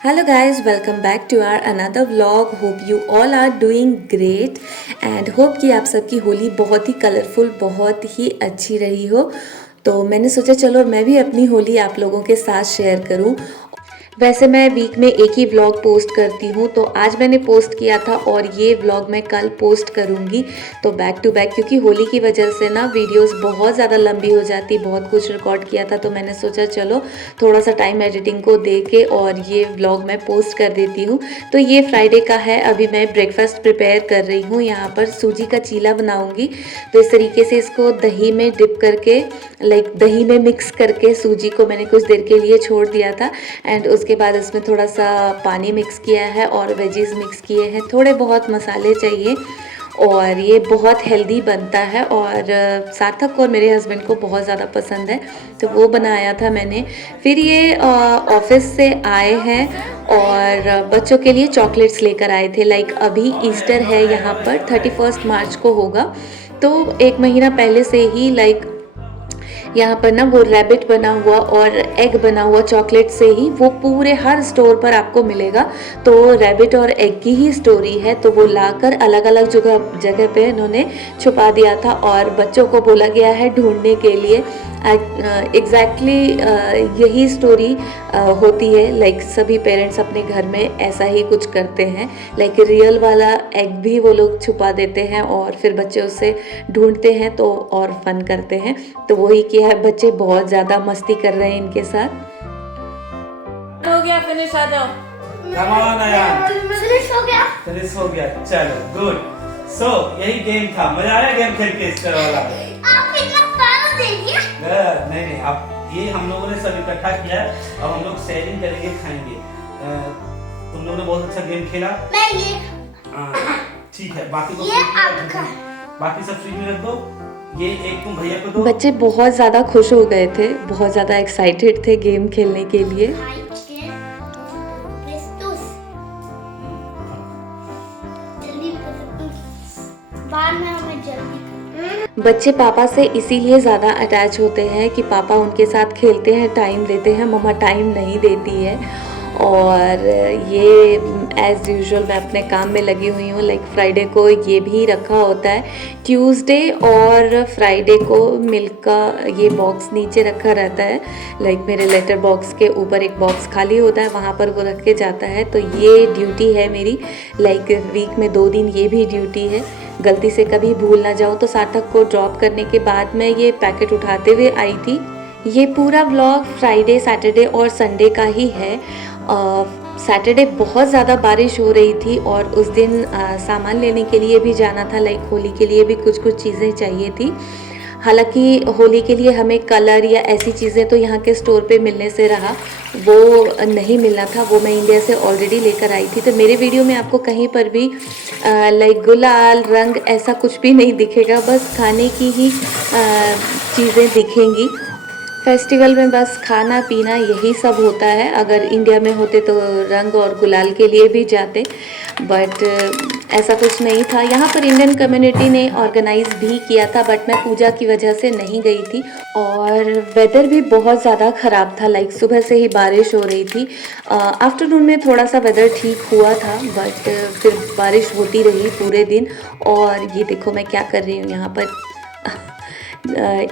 Hello guys, welcome back to our another vlog. Hope you all are doing great and hope कि आप सबकी होली बहुत ही colourful, बहुत ही अच्छी रही हो। तो मैंने सोचा चलो मैं भी अपनी होली आप लोगों के साथ शेयर करूं। वैसे मैं वीक में एक ही व्लॉग पोस्ट करती हूँ, तो आज मैंने पोस्ट किया था और ये व्लॉग मैं कल पोस्ट करूँगी। तो बैक टू बैक, क्योंकि होली की वजह से ना वीडियोस बहुत ज़्यादा लंबी हो जाती, बहुत कुछ रिकॉर्ड किया था, तो मैंने सोचा चलो थोड़ा सा टाइम एडिटिंग को दे के और ये व्लॉग मैं पोस्ट कर देती हूँ। तो ये फ्राइडे का है। अभी मैं ब्रेकफास्ट प्रिपेयर कर रही हूँ। यहाँ पर सूजी का चीला बनाऊँगी। तो इस तरीके से इसको दही में डिप करके, लाइक दही में मिक्स करके सूजी को मैंने कुछ देर के लिए छोड़ दिया था एंड उसके बाद इसमें थोड़ा सा पानी मिक्स किया है और वेजीज मिक्स किए हैं, थोड़े बहुत मसाले चाहिए और ये बहुत हेल्दी बनता है और सार्थक और मेरे हस्बैंड को बहुत ज़्यादा पसंद है, तो वो बनाया था मैंने। फिर ये ऑफिस से आए हैं और बच्चों के लिए चॉकलेट्स लेकर आए थे। लाइक अभी ईस्टर है यहाँ पर, 31 मार्च को होगा, तो एक महीना पहले से ही लाइक यहाँ पर ना वो रैबिट बना हुआ और एग बना हुआ चॉकलेट से ही वो पूरे हर स्टोर पर आपको मिलेगा। तो रैबिट और एग की ही स्टोरी है, तो वो लाकर अलग अलग जगह जगह पे इन्होंने छुपा दिया था और बच्चों को बोला गया है ढूंढने के लिए। एग्जैक्टली यही स्टोरी होती है। लाइक सभी पेरेंट्स अपने घर में ऐसा ही कुछ करते हैं। लाइक रियल वाला एग भी वो लोग छुपा देते हैं और फिर बच्चे उसे ढूंढते हैं तो और फन करते हैं। तो वही किया है, बच्चे बहुत ज़्यादा मस्ती कर रहे हैं इनके साथ। हो गया, फिनिश आ जाओ। Come on, Ayan. फिनिश हो गया। फिनिश हो गया, चलो गुड। सो यही गेम था, मजा आया गेम खेल के इस तरह वाला? आप इतना पागल दे दिया। नहीं नहीं, अब ये हम लोगों ने सब इकट्ठा किया, अब हम लोग शेयरिंग करेंगे, खाएंगे। तुम लोगों ने बहुत अच्छा गेम खेला। मैं ये ठीक है, बाकी को ये आपका। बाकी सब फ्रिज में रख दो। ये एक तुम भैया को दो। बच्चे बहुत ज़्यादा खुश हो गए थे, बहुत ज़्यादा एक्साइटेड थे गेम खेलने के लिए। जल्दी बाद में हमें जल्दी। बच्चे पापा से इसीलिए ज़्यादा अटैच होते हैं कि पापा उनके साथ खेलते हैं, टाइम देते हैं, मम्मा टाइम नहीं देती है। और ये एज़ यूजुअल मैं अपने काम में लगी हुई हूँ। लाइक फ्राइडे को ये भी रखा होता है, ट्यूसडे और फ्राइडे को मिल्क का ये बॉक्स नीचे रखा रहता है। लाइक मेरे लेटर बॉक्स के ऊपर एक बॉक्स खाली होता है, वहाँ पर वो रख के जाता है। तो ये ड्यूटी है मेरी। लाइक वीक में 2 दिन ये भी ड्यूटी है, गलती से कभी भूल ना जाओ। तो सार्थक को ड्रॉप करने के बाद मैं ये पैकेट उठाते हुए आई थी। ये पूरा व्लॉग फ्राइडे, सैटरडे और संडे का ही है। सैटरडे बहुत ज़्यादा बारिश हो रही थी और उस दिन सामान लेने के लिए भी जाना था। लाइक होली के लिए भी कुछ कुछ चीज़ें चाहिए थी। हालांकि होली के लिए हमें कलर या ऐसी चीज़ें तो यहाँ के स्टोर पे मिलने से रहा, वो नहीं मिलना था, वो मैं इंडिया से ऑलरेडी लेकर आई थी। तो मेरे वीडियो में आपको कहीं पर भी लाइक गुलाल रंग ऐसा कुछ भी नहीं दिखेगा, बस खाने की ही चीज़ें दिखेंगी। फेस्टिवल में बस खाना पीना यही सब होता है। अगर इंडिया में होते तो रंग और गुलाल के लिए भी जाते, बट ऐसा कुछ नहीं था। यहाँ पर इंडियन कम्युनिटी ने ऑर्गेनाइज भी किया था, बट मैं पूजा की वजह से नहीं गई थी। और वेदर भी बहुत ज़्यादा ख़राब था। लाइक सुबह से ही बारिश हो रही थी। आफ्टरनून में थोड़ा सा वेदर ठीक हुआ था, बट फिर बारिश होती रही पूरे दिन। और ये देखो मैं क्या कर रही हूँ यहाँ पर।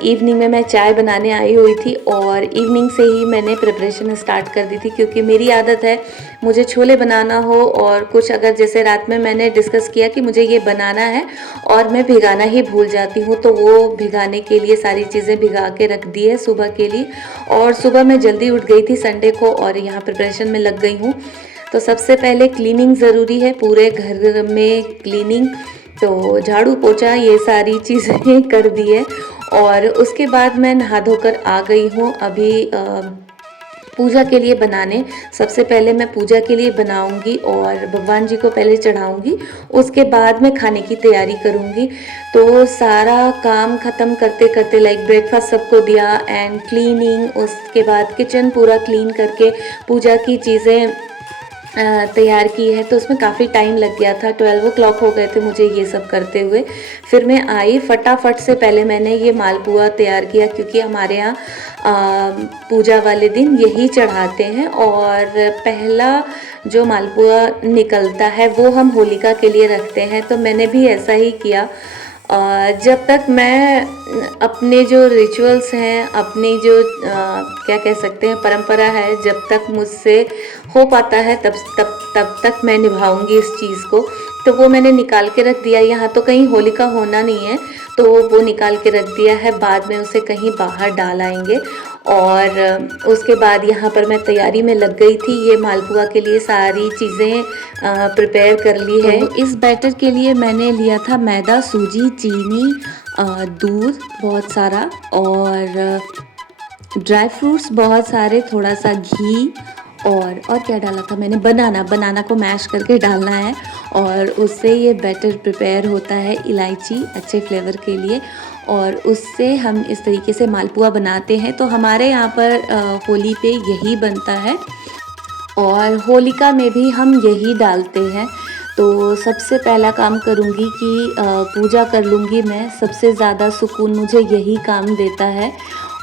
इवनिंग में मैं चाय बनाने आई हुई थी और इवनिंग से ही मैंने प्रिपरेशन स्टार्ट कर दी थी, क्योंकि मेरी आदत है मुझे छोले बनाना हो और कुछ, अगर जैसे रात में मैंने डिस्कस किया कि मुझे ये बनाना है और मैं भिगाना ही भूल जाती हूँ, तो वो भिगाने के लिए सारी चीज़ें भिगा के रख दी है सुबह के लिए। और सुबह मैं जल्दी उठ गई थी संडे को और यहाँ प्रिपरेशन में लग गई हूँ। तो सबसे पहले क्लीनिंग ज़रूरी है, पूरे घर में क्लीनिंग। तो झाड़ू पोछा ये सारी चीज़ें कर दी है और उसके बाद मैं नहा धोकर आ गई हूँ अभी पूजा के लिए बनाने। सबसे पहले मैं पूजा के लिए बनाऊंगी और भगवान जी को पहले चढ़ाऊंगी, उसके बाद मैं खाने की तैयारी करूंगी। तो सारा काम ख़त्म करते करते लाइक ब्रेकफास्ट सबको दिया एंड क्लीनिंग, उसके बाद किचन पूरा क्लीन करके पूजा की चीज़ें तैयार की है, तो उसमें काफ़ी टाइम लग गया था। 12 ओ क्लॉक हो गए थे मुझे ये सब करते हुए। फिर मैं आई, फटाफट से पहले मैंने ये मालपुआ तैयार किया, क्योंकि हमारे यहाँ पूजा वाले दिन यही चढ़ाते हैं, और पहला जो मालपुआ निकलता है वो हम होलिका के लिए रखते हैं। तो मैंने भी ऐसा ही किया। जब तक मैं अपने जो रिचुअल्स हैं, अपनी जो क्या कह सकते हैं परंपरा है, जब तक मुझसे हो पाता है तब तक मैं निभाऊंगी इस चीज़ को। तो वो मैंने निकाल के रख दिया। यहाँ तो कहीं होलिका होना नहीं है, तो वो निकाल के रख दिया है। बाद में उसे कहीं बाहर डाल आएंगे। और उसके बाद यहाँ पर मैं तैयारी में लग गई थी। ये मालपुआ के लिए सारी चीज़ें प्रिपेयर कर ली है। तो इस बैटर के लिए मैंने लिया था मैदा, सूजी, चीनी, दूध बहुत सारा, और ड्राई फ्रूट्स बहुत सारे, थोड़ा सा घी, और क्या डाला था मैंने, बनाना को मैश करके डालना है, और उससे ये बैटर प्रिपेयर होता है, इलायची अच्छे फ्लेवर के लिए, और उससे हम इस तरीके से मालपुआ बनाते हैं। तो हमारे यहाँ पर होली पे यही बनता है, और होलिका में भी हम यही डालते हैं। तो सबसे पहला काम करूँगी कि पूजा कर लूँगी मैं। सबसे ज़्यादा सुकून मुझे यही काम देता है,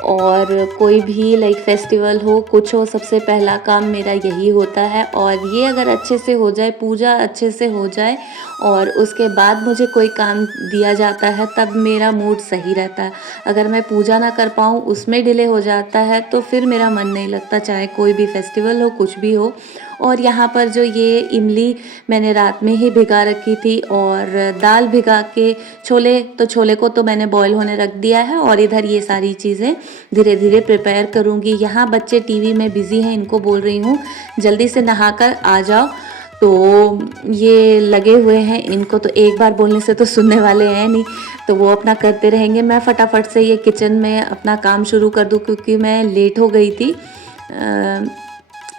और कोई भी लाइक फेस्टिवल हो, कुछ हो, सबसे पहला काम मेरा यही होता है। और ये अगर अच्छे से हो जाए, पूजा अच्छे से हो जाए, और उसके बाद मुझे कोई काम दिया जाता है, तब मेरा मूड सही रहता है। अगर मैं पूजा ना कर पाऊँ, उसमें डिले हो जाता है, तो फिर मेरा मन नहीं लगता, चाहे कोई भी फेस्टिवल हो, कुछ भी हो। और यहाँ पर जो ये इमली मैंने रात में ही भिगा रखी थी, और दाल भिगा के, छोले को तो मैंने बॉईल होने रख दिया है, और इधर ये सारी चीज़ें धीरे धीरे प्रिपेयर करूँगी। यहाँ बच्चे टीवी में बिज़ी हैं, इनको बोल रही हूँ जल्दी से नहाकर आ जाओ। तो ये लगे हुए हैं, इनको तो एक बार बोलने से तो सुनने वाले हैं नहीं, तो वो अपना करते रहेंगे। मैं फटाफट से ये किचन में अपना काम शुरू कर दूँ, क्योंकि मैं लेट हो गई थी।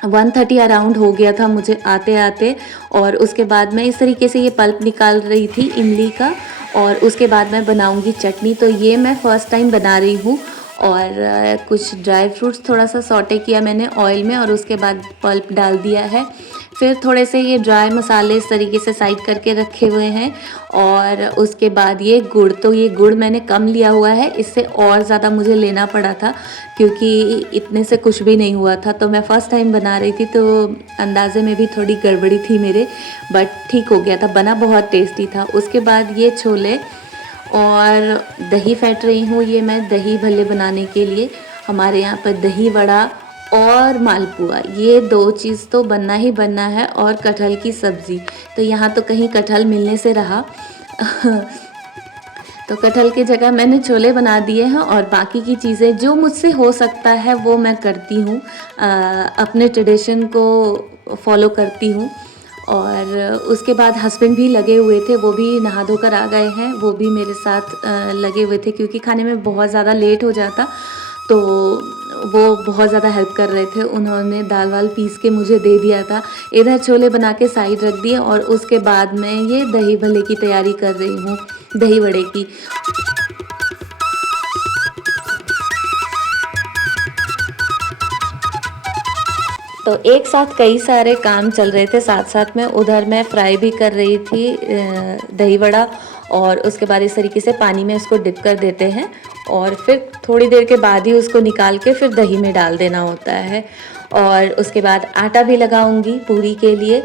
1:30 अराउंड हो गया था मुझे आते आते। और उसके बाद मैं इस तरीके से ये पल्प निकाल रही थी इमली का, और उसके बाद मैं बनाऊंगी चटनी। तो ये मैं फ़र्स्ट टाइम बना रही हूँ। और कुछ ड्राई फ्रूट्स थोड़ा सा सॉटे किया मैंने ऑयल में, और उसके बाद पल्प डाल दिया है। फिर थोड़े से ये ड्राई मसाले इस तरीके से साइड करके रखे हुए हैं। और उसके बाद ये गुड़, तो ये गुड़ मैंने कम लिया हुआ है, इससे और ज़्यादा मुझे लेना पड़ा था, क्योंकि इतने से कुछ भी नहीं हुआ था। तो मैं फ़र्स्ट टाइम बना रही थी, तो अंदाजे में भी थोड़ी गड़बड़ी थी मेरे, बट ठीक हो गया था, बना बहुत टेस्टी था। उसके बाद ये छोले और दही फेंट रही हूँ। ये मैं दही भल्ले बनाने के लिए, हमारे यहाँ पर दही वड़ा और मालपुआ, ये 2 चीज़ तो बनना ही बनना है, और कटहल की सब्ज़ी। तो यहाँ तो कहीं कटहल मिलने से रहा तो कटहल की जगह मैंने छोले बना दिए हैं, और बाकी की चीज़ें जो मुझसे हो सकता है वो मैं करती हूँ, अपने ट्रेडिशन को फॉलो करती हूँ। और उसके बाद हस्बैंड भी लगे हुए थे, वो भी नहा धोकर आ गए हैं, वो भी मेरे साथ लगे हुए थे, क्योंकि खाने में बहुत ज़्यादा लेट हो जाता, तो वो बहुत ज़्यादा हेल्प कर रहे थे। उन्होंने दाल वाल पीस के मुझे दे दिया था। इधर छोले बना के साइड रख दिए, और उसके बाद मैं ये दही भल्ले की तैयारी कर रही हूँ, दही वड़े की। तो एक साथ कई सारे काम चल रहे थे साथ साथ में। उधर मैं फ्राई भी कर रही थी दही वड़ा, और उसके बाद इस तरीके से पानी में उसको डिप कर देते हैं, और फिर थोड़ी देर के बाद ही उसको निकाल के फिर दही में डाल देना होता है। और उसके बाद आटा भी लगाऊंगी पूरी के लिए।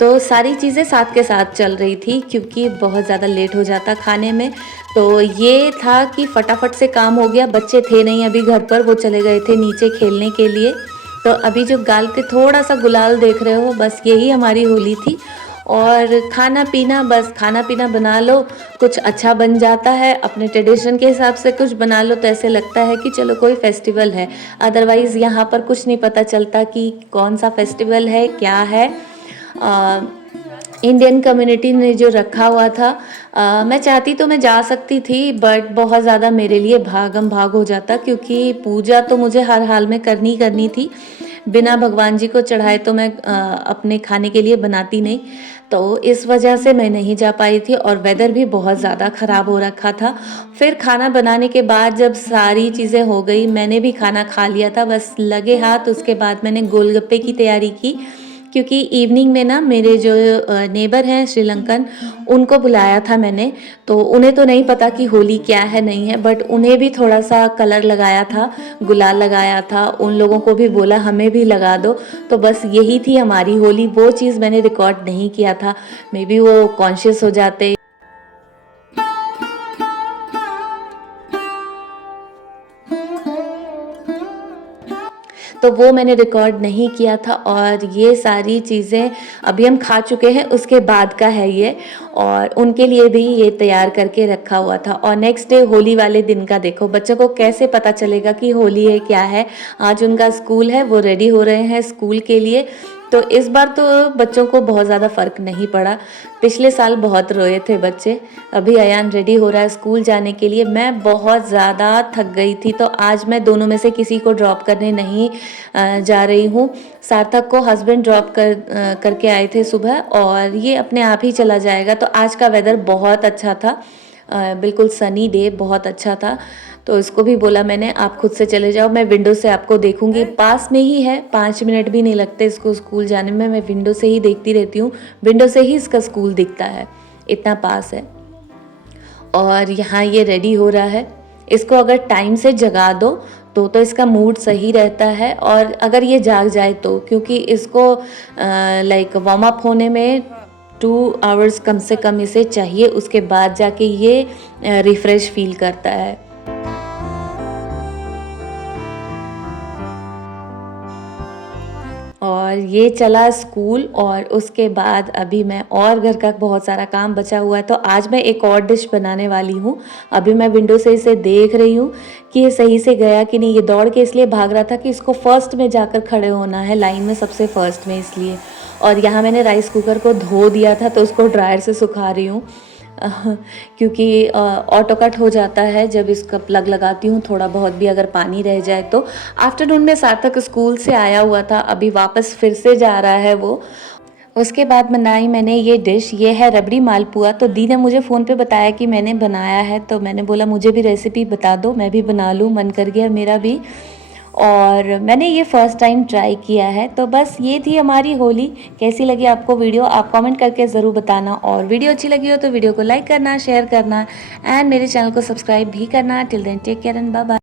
तो सारी चीज़ें साथ के साथ चल रही थी, क्योंकि बहुत ज़्यादा लेट हो जाता खाने में। तो ये था कि फटाफट से काम हो गया। बच्चे थे नहीं अभी घर पर, वो चले गए थे नीचे खेलने के लिए। तो अभी जो गाल पे थोड़ा सा गुलाल देख रहे हो, बस यही हमारी होली थी। और खाना पीना, बस खाना पीना बना लो, कुछ अच्छा बन जाता है। अपने ट्रेडिशन के हिसाब से कुछ बना लो तो ऐसे लगता है कि चलो कोई फेस्टिवल है। अदरवाइज़ यहाँ पर कुछ नहीं पता चलता कि कौन सा फेस्टिवल है, क्या है। इंडियन कम्युनिटी ने जो रखा हुआ था, मैं चाहती तो मैं जा सकती थी, बट बहुत ज़्यादा मेरे लिए भागम भाग हो जाता, क्योंकि पूजा तो मुझे हर हाल में करनी थी। बिना भगवान जी को चढ़ाए तो मैं अपने खाने के लिए बनाती नहीं। तो इस वजह से मैं नहीं जा पाई थी, और वेदर भी बहुत ज़्यादा ख़राब हो रखा था। फिर खाना बनाने के बाद जब सारी चीज़ें हो गई, मैंने भी खाना खा लिया था, बस लगे हाथ। उसके बाद मैंने गोलगप्पे की तैयारी की, क्योंकि इवनिंग में ना मेरे जो नेबर हैं श्रीलंकन, उनको बुलाया था मैंने, तो उन्हें तो नहीं पता कि होली क्या है नहीं है, बट उन्हें भी थोड़ा सा कलर लगाया था, गुलाल लगाया था, उन लोगों को भी बोला हमें भी लगा दो। तो बस यही थी हमारी होली, वो चीज़ मैंने रिकॉर्ड नहीं किया था, मे बी वो कॉन्शियस हो जाते। तो वो मैंने रिकॉर्ड नहीं किया था, और ये सारी चीज़ें अभी हम खा चुके हैं, उसके बाद का है ये, और उनके लिए भी ये तैयार करके रखा हुआ था। और नेक्स्ट डे होली वाले दिन का देखो, बच्चों को कैसे पता चलेगा कि होली है क्या है। आज उनका स्कूल है, वो रेडी हो रहे हैं स्कूल के लिए। तो इस बार तो बच्चों को बहुत ज़्यादा फ़र्क नहीं पड़ा, पिछले साल बहुत रोए थे बच्चे। अभी अयान रेडी हो रहा है स्कूल जाने के लिए। मैं बहुत ज़्यादा थक गई थी, तो आज मैं दोनों में से किसी को ड्रॉप करने नहीं जा रही हूँ। सार्थक को हस्बैंड ड्रॉप करके आए थे सुबह, और ये अपने आप ही चला जाएगा। तो आज का वेदर बहुत अच्छा था, बिल्कुल सनी डे, बहुत अच्छा था। तो इसको भी बोला मैंने, आप खुद से चले जाओ, मैं विंडो से आपको देखूंगी, पास में ही है, 5 मिनट भी नहीं लगते इसको स्कूल जाने में। मैं विंडो से ही देखती रहती हूँ, विंडो से ही इसका स्कूल दिखता है, इतना पास है। और यहाँ ये रेडी हो रहा है। इसको अगर टाइम से जगा दो तो इसका मूड सही रहता है, और अगर ये जाग जाए तो, क्योंकि इसको लाइक वार्म अप होने में 2 आवर्स कम से कम इसे चाहिए, उसके बाद जाके ये रिफ़्रेश फील करता है। और ये चला स्कूल, और उसके बाद अभी मैं और घर का बहुत सारा काम बचा हुआ है, तो आज मैं एक और डिश बनाने वाली हूँ। अभी मैं विंडो से इसे देख रही हूँ कि ये सही से गया कि नहीं। ये दौड़ के इसलिए भाग रहा था कि इसको फर्स्ट में जाकर खड़े होना है, लाइन में सबसे फर्स्ट में, इसलिए। और यहाँ मैंने राइस कुकर को धो दिया था, तो उसको ड्रायर से सुखा रही हूँ, क्योंकि ऑटो कट हो जाता है जब इसका प्लग लगाती हूँ, थोड़ा बहुत भी अगर पानी रह जाए तो। आफ्टरनून में सार्थक स्कूल से आया हुआ था, अभी वापस फिर से जा रहा है वो। उसके बाद बनाई मैंने ये डिश, ये है रबड़ी मालपुआ। तो दी ने मुझे फ़ोन पे बताया कि मैंने बनाया है, तो मैंने बोला मुझे भी रेसिपी बता दो, मैं भी बना लूँ, मन कर गया मेरा भी। और मैंने ये फ़र्स्ट टाइम ट्राई किया है। तो बस ये थी हमारी होली। कैसी लगी आपको वीडियो, आप कमेंट करके ज़रूर बताना, और वीडियो अच्छी लगी हो तो वीडियो को लाइक करना, शेयर करना, एंड मेरे चैनल को सब्सक्राइब भी करना। Till then take care and bye bye.